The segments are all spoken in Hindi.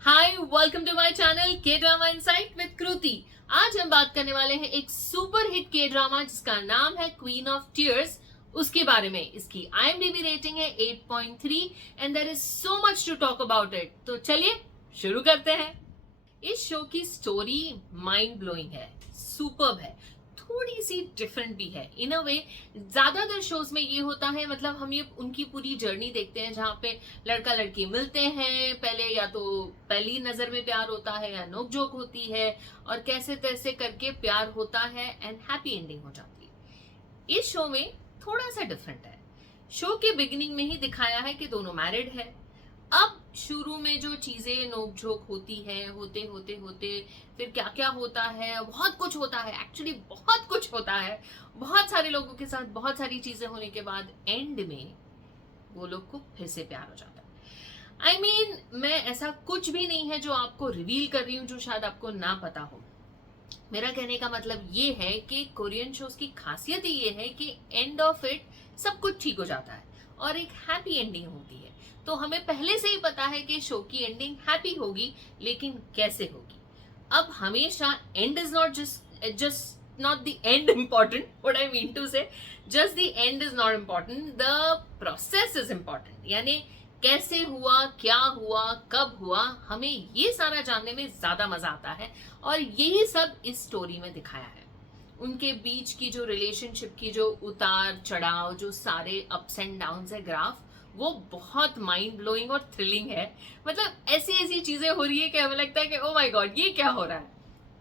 Hi, welcome to my channel K drama insight with Kriti. आज हम बात करने वाले हैं एक सुपर हिट के ड्रामा जिसका नाम है क्वीन ऑफ टीयर्स। उसके बारे में इसकी IMDb रेटिंग है 8.3 and there is so much to talk about it. तो चलिए शुरू करते हैं। इस शो की स्टोरी माइंड ब्लोइंग है, सुपर्ब है, थोड़ी सी डिफरेंट भी है इन अ वे। ज्यादातर शोज में ये होता है, मतलब हम ये उनकी पूरी जर्नी देखते हैं जहाँ पे लड़का लड़की मिलते हैं, पहले या तो पहली नजर में प्यार होता है या नोकझोंक होती है और कैसे तैसे करके प्यार होता है एंड हैप्पी एंडिंग हो जाती है। इस शो में थोड़ा सा डिफरेंट है। शो के बिगिनिंग में ही दिखाया है कि दोनों मैरिड है। अब शुरू में जो चीजें नोकझोंक होती है, होते होते होते फिर क्या क्या होता है, बहुत कुछ होता है, एक्चुअली बहुत कुछ होता है। बहुत सारे लोगों के साथ बहुत सारी चीजें होने के बाद एंड में वो लोग को फिर से प्यार हो जाता है। मैं ऐसा कुछ भी नहीं है जो आपको रिवील कर रही हूँ जो शायद आपको ना पता हो। मेरा कहने का मतलब ये है कि कोरियन शोज की खासियत ये है कि एंड ऑफ इट सब कुछ ठीक हो जाता है और एक हैप्पी एंडिंग होती है। तो हमें पहले से ही पता है कि शो की एंडिंग हैप्पी होगी, लेकिन कैसे होगी। अब हमेशा end is not just not the end important, what I mean to say, just the end is not important, the process is important. यानी कैसे हुआ, क्या हुआ, कब हुआ, हमें ये सारा जानने में ज्यादा मजा आता है और यही सब इस स्टोरी में दिखाया है। उनके बीच की जो रिलेशनशिप की जो उतार चढ़ाव, जो सारे अप्स एंड डाउन्स है ग्राफ, वो बहुत माइंड ब्लोइंग और थ्रिलिंग है। मतलब ऐसी ऐसी चीजें हो रही है कि हमें लगता है कि ओ माय गॉड, ये क्या हो रहा है।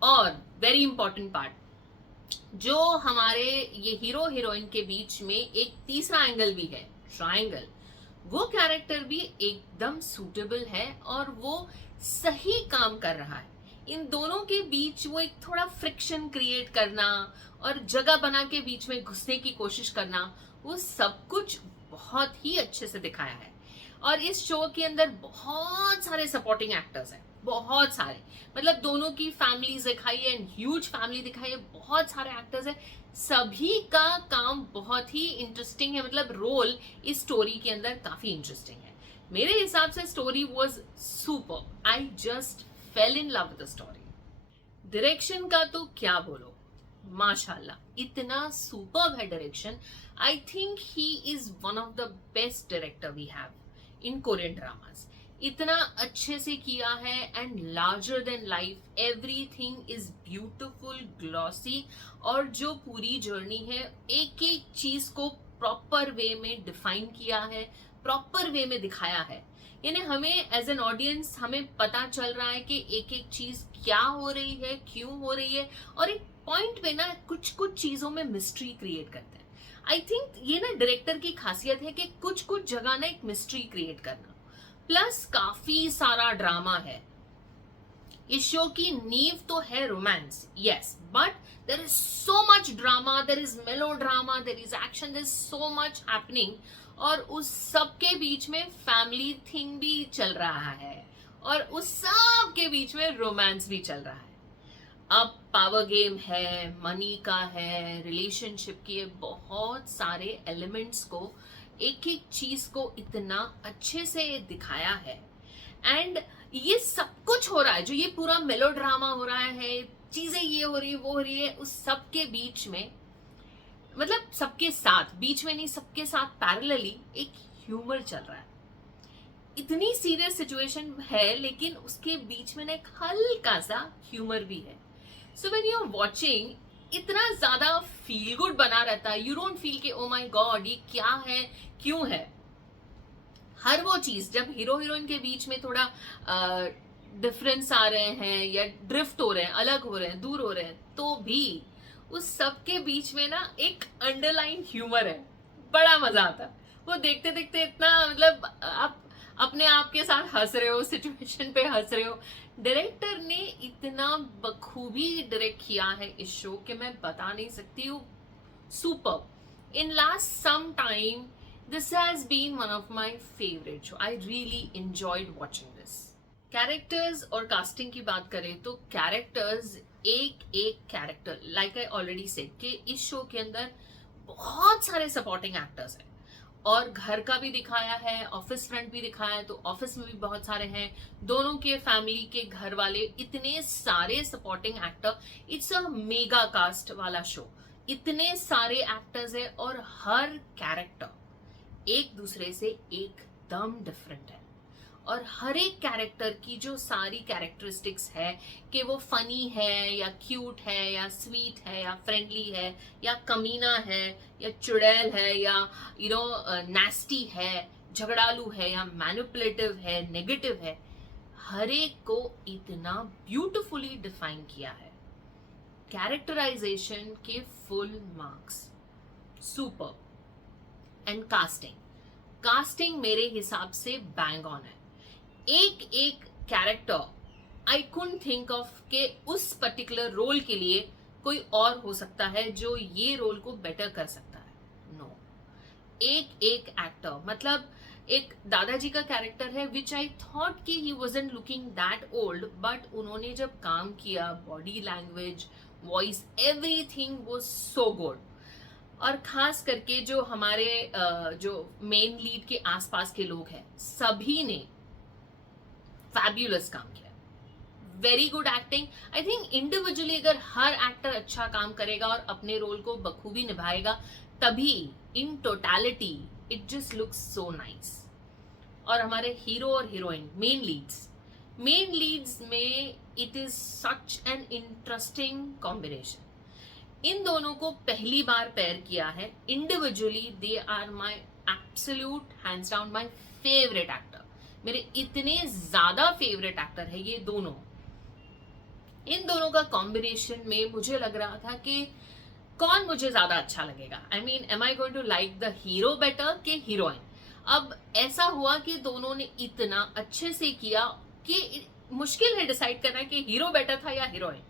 और वेरी इंपॉर्टेंट पार्ट, जो हमारे ये हीरो हीरोइन के बीच में एक तीसरा एंगल भी है, ट्रायंगल, वो कैरेक्टर भी एकदम सूटेबल है और वो सही काम कर रहा है। इन दोनों के बीच वो एक थोड़ा फ्रिक्शन क्रिएट करना और जगह बना के बीच में घुसने की कोशिश करना, वो सब कुछ बहुत ही अच्छे से दिखाया है। और इस शो के अंदर बहुत सारे सपोर्टिंग एक्टर्स हैं, बहुत सारे, मतलब दोनों की फैमिलीज दिखाई है, ह्यूज फैमिली दिखाई है, बहुत सारे एक्टर्स हैं, सभी का काम बहुत ही इंटरेस्टिंग है। मतलब रोल इस स्टोरी के अंदर काफी इंटरेस्टिंग है। मेरे हिसाब से story was super. I just fell in love with the story. Direction का तो क्या बोलो, माशाल्लाह, इतना सुपर्ब है direction. I think he is one of the best director we have in Korean dramas. इतना अच्छे से किया है and larger than life, everything is beautiful, glossy, और जो पूरी जर्नी है एक एक चीज को प्रॉपर वे में डिफाइन किया है, प्रॉपर वे में दिखाया है। यानी हमें एज एन ऑडियंस हमें पता चल रहा है कि एक एक चीज क्या हो रही है, क्यों हो रही है, और एक पॉइंट पे ना कुछ कुछ चीजों में मिस्ट्री क्रिएट करते हैं। आई थिंक ये ना डायरेक्टर की खासियत है कि कुछ कुछ जगह ना एक मिस्ट्री क्रिएट करना, प्लस काफी सारा ड्रामा है। इस शो की नींव तो है romance, yes, but there is so much drama, there is melodrama, there is action, there is so much happening, और उस सब के बीच में फैमिली थिंग भी चल रहा है और उस सब के बीच में रोमांस भी चल रहा है। अब पावर गेम है, मनी का है, रिलेशनशिप के बहुत सारे एलिमेंट्स को, एक एक चीज को इतना अच्छे से दिखाया है। एंड ये सब कुछ हो रहा है, जो ये पूरा मेलोड्रामा हो रहा है, चीजें ये हो रही है, वो हो रही है, उस सब के बीच में, मतलब सबके साथ, बीच में नहीं, सबके साथ पैरेलली एक ह्यूमर चल रहा है। इतनी सीरियस सिचुएशन है लेकिन उसके बीच में ना एक हल्का सा ह्यूमर भी है। So when you are watching, इतना ज्यादा फील गुड बना रहता है। यू डोंट फील कि ओ माय गॉड ये क्या है, क्यों है। हर वो चीज जब हीरो हीरोइन के बीच में थोड़ा डिफरेंस आ रहे हैं या ड्रिफ्ट हो रहे हैं, अलग हो रहे हैं, दूर हो रहे हैं, तो भी उस सब के बीच में ना एक अंडरलाइन ह्यूमर है। बड़ा मजा आता है वो देखते देखते, इतना मतलब आप अपने आप के साथ हंस रहे हो, सिचुएशन पे हंस रहे हो। डायरेक्टर ने इतना बखूबी डायरेक्ट किया है इस शो कि मैं बता नहीं सकती हूँ। Super. In last some time this has been one of my favourite show. I really enjoyed watching this. Characters और कास्टिंग की बात करें तो कैरेक्टर्स, एक एक character, like I already said कि इस शो के अंदर बहुत सारे सपोर्टिंग एक्टर्स हैं और घर का भी दिखाया है, ऑफिस फ्रंट भी दिखाया है, तो ऑफिस में भी बहुत सारे हैं, दोनों के फैमिली के घर वाले, इतने सारे supporting actor. It's a mega cast वाला शो, इतने सारे एक्टर्स है और हर कैरेक्टर एक दूसरे से एकदम डिफरेंट है। और हर एक कैरेक्टर की जो सारी कैरेक्टरिस्टिक्स है कि वो फनी है या क्यूट है या स्वीट है या फ्रेंडली है या कमीना है या चुड़ैल है या नास्टी है, झगड़ालू है या मैनिपुलेटिव है, नेगेटिव है, हर एक को इतना ब्यूटिफुली डिफाइन किया है। कैरेक्टराइजेशन के full marks, super. And casting मेरे हिसाब से बैंग ऑन है। एक एक character I couldn't think of के उस पर्टिकुलर रोल के लिए कोई और हो सकता है जो ये रोल को बेटर कर सकता है। नो, एक एक एक्टर, मतलब एक दादाजी का कैरेक्टर है विच आई थॉट कि he wasn't looking that old, but उन्होंने जब काम किया, body language, voice, everything was so good. और खास करके जो हमारे जो मेन लीड के आसपास के लोग हैं, सभी ने फैब्यूलस काम किया, very good acting. I think individually अगर हर एक्टर अच्छा काम करेगा और अपने रोल को बखूबी निभाएगा, तभी in totality it just looks so nice. और हमारे हीरो और हीरोइन, मेन लीड्स में it is such an interesting combination. इन दोनों को पहली बार पेयर किया है। Individually they are my absolute hands down my favourite actor. मेरे इतने ज्यादा फेवरेट एक्टर है ये दोनों। इन दोनों का कॉम्बिनेशन में मुझे लग रहा था कि कौन मुझे ज्यादा अच्छा लगेगा। I mean, am I going to like the hero better के हीरोइन। अब ऐसा हुआ कि दोनों ने इतना अच्छे से किया कि मुश्किल है डिसाइड करना कि हीरो बेटर था या हीरोइन।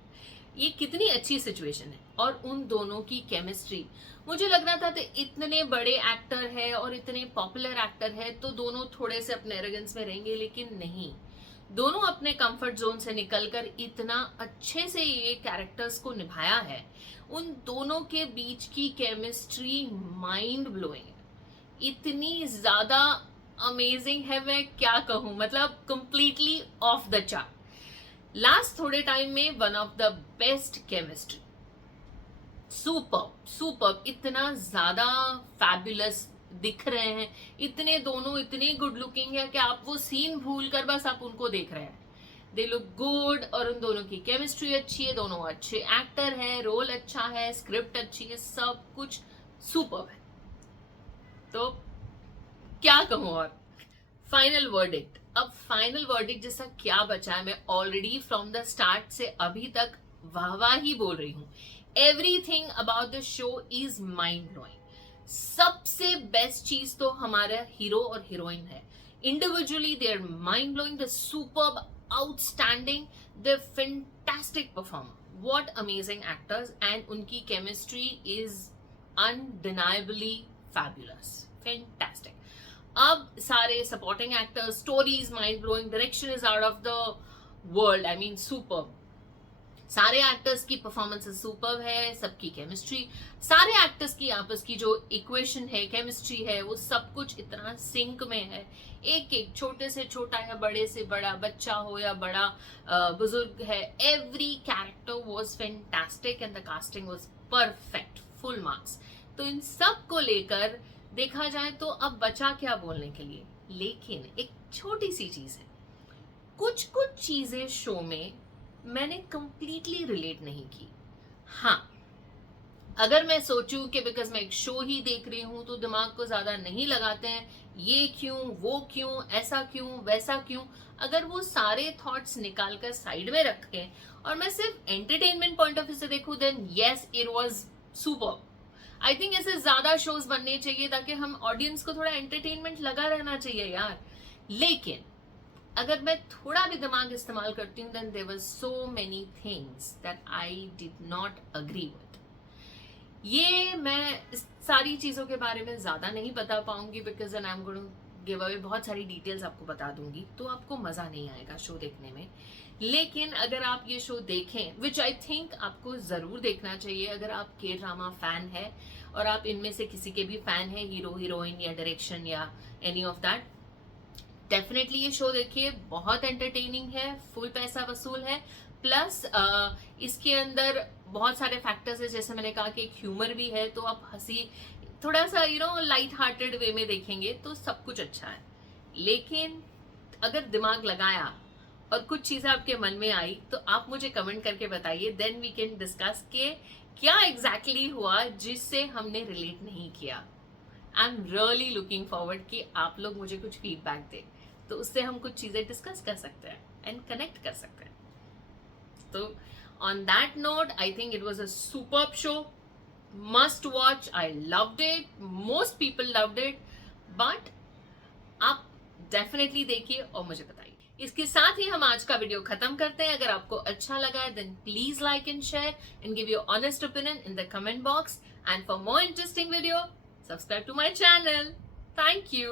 ये कितनी अच्छी सिचुएशन है। और उन दोनों की केमिस्ट्री, मुझे लग रहा था कि इतने बड़े एक्टर है और इतने पॉपुलर एक्टर है तो दोनों थोड़े से अपने एरोगेंस में रहेंगे, लेकिन नहीं, दोनों अपने कंफर्ट जोन से निकलकर इतना अच्छे से ये कैरेक्टर्स को निभाया है। उन दोनों के बीच की केमिस्ट्री माइंड ब्लोइंग, इतनी ज्यादा अमेजिंग है, मैं क्या कहूं, मतलब completely off the chart. Last थोड़े टाइम में one of the best chemistry, super, इतना ज्यादा फैबुलस दिख रहे हैं, इतने दोनों इतने गुड लुकिंग है कि आप वो सीन भूल कर बस आप उनको देख रहे हैं। दे लुक गुड और उन दोनों की केमिस्ट्री अच्छी है, दोनों अच्छे एक्टर हैं, रोल अच्छा है, स्क्रिप्ट अच्छी है, सब कुछ सुपर है। तो क्या कहूं। और फाइनल वर्डिक्ट, अब फाइनल वर्डिक्ट जैसा क्या बचा है, मैं ऑलरेडी फ्रॉम द स्टार्ट से अभी तक वाह ही बोल रही हूं। Everything about the show is mind blowing. सबसे बेस्ट चीज तो हमारा हीरो और हीरोइन है। Individually they are mind blowing, the superb, outstanding, the fantastic performer, what amazing actors, and उनकी chemistry is undeniably fabulous, fantastic. अब सारे supporting actors, stories mind blowing, direction is out of the world, I mean super. सारे एक्टर्स की परफॉर्मेंसेस सुपर है, सबकी केमिस्ट्री, सारे एक्टर्स की आपस की जो इक्वेशन है, केमिस्ट्री है, वो सब कुछ इतना सिंक में है। एक एक छोटे से छोटा या बड़े से बड़ा, बच्चा हो या बड़ा बुजुर्ग है, every character was fantastic and the casting was perfect, full marks. तो इन सब को लेकर देखा जाए तो अब बचा क्या बोलने के लिए, लेकिन एक छोटी सी चीज है, कुछ चीजें शो में मैंने कंप्लीटली रिलेट नहीं की। हाँ, अगर मैं सोचूं कि बिकॉज मैं एक शो ही देख रही हूं तो दिमाग को ज्यादा नहीं लगाते हैं, ये क्यों, वो क्यों, ऐसा क्यों, वैसा क्यों, अगर वो सारे थॉट्स निकालकर साइड में रखें और मैं सिर्फ एंटरटेनमेंट पॉइंट ऑफ व्यू से देखूं, then yes it was super. I think ऐसे ज्यादा शोज बनने चाहिए ताकि हम ऑडियंस को थोड़ा एंटरटेनमेंट लगा रहना चाहिए यार। लेकिन अगर मैं थोड़ा भी दिमाग इस्तेमाल करती हूँ, then there were so many things that I did not agree with. ये मैं इस सारी चीजों के बारे में ज्यादा नहीं बता पाऊंगी because I am going to give away, बहुत सारी डिटेल्स आपको बता दूंगी, तो आपको मजा नहीं आएगा शो देखने में। लेकिन अगर आप ये शो देखें, विच आई थिंक आपको जरूर देखना चाहिए अगर आप के ड्रामा फैन है और आप इनमें से किसी के भी फैन है, हीरो हीरोइन या डायरेक्शन या एनी ऑफ दैट, डेफिनेटली ये शो देखिए। बहुत एंटरटेनिंग है, फुल पैसा वसूल है, प्लस इसके अंदर बहुत सारे फैक्टर्स है, जैसे मैंने कहा कि एक ह्यूमर भी है, तो आप हंसी थोड़ा सा लाइट हार्टेड वे में देखेंगे तो सब कुछ अच्छा है। लेकिन अगर दिमाग लगाया और कुछ चीजें आपके मन में आई तो आप मुझे कमेंट करके बताइए, देन वी कैन डिस्कस के क्या एग्जैक्टली हुआ जिससे हमने रिलेट नहीं किया। I am really looking forward कि आप लोग मुझे कुछ फीडबैक दें, तो उससे हम कुछ चीजें डिस्कस कर सकते हैं एंड कनेक्ट कर सकते हैं। तो on that note, I think it was a superb show, must watch. I loved it, most people loved it, but आप डेफिनेटली देखिए और मुझे बताइए। इसके साथ ही हम आज का वीडियो खत्म करते हैं। अगर आपको अच्छा लगा है then please like and share and give your honest opinion in the comment box, and for more interesting video subscribe to my channel. Thank you.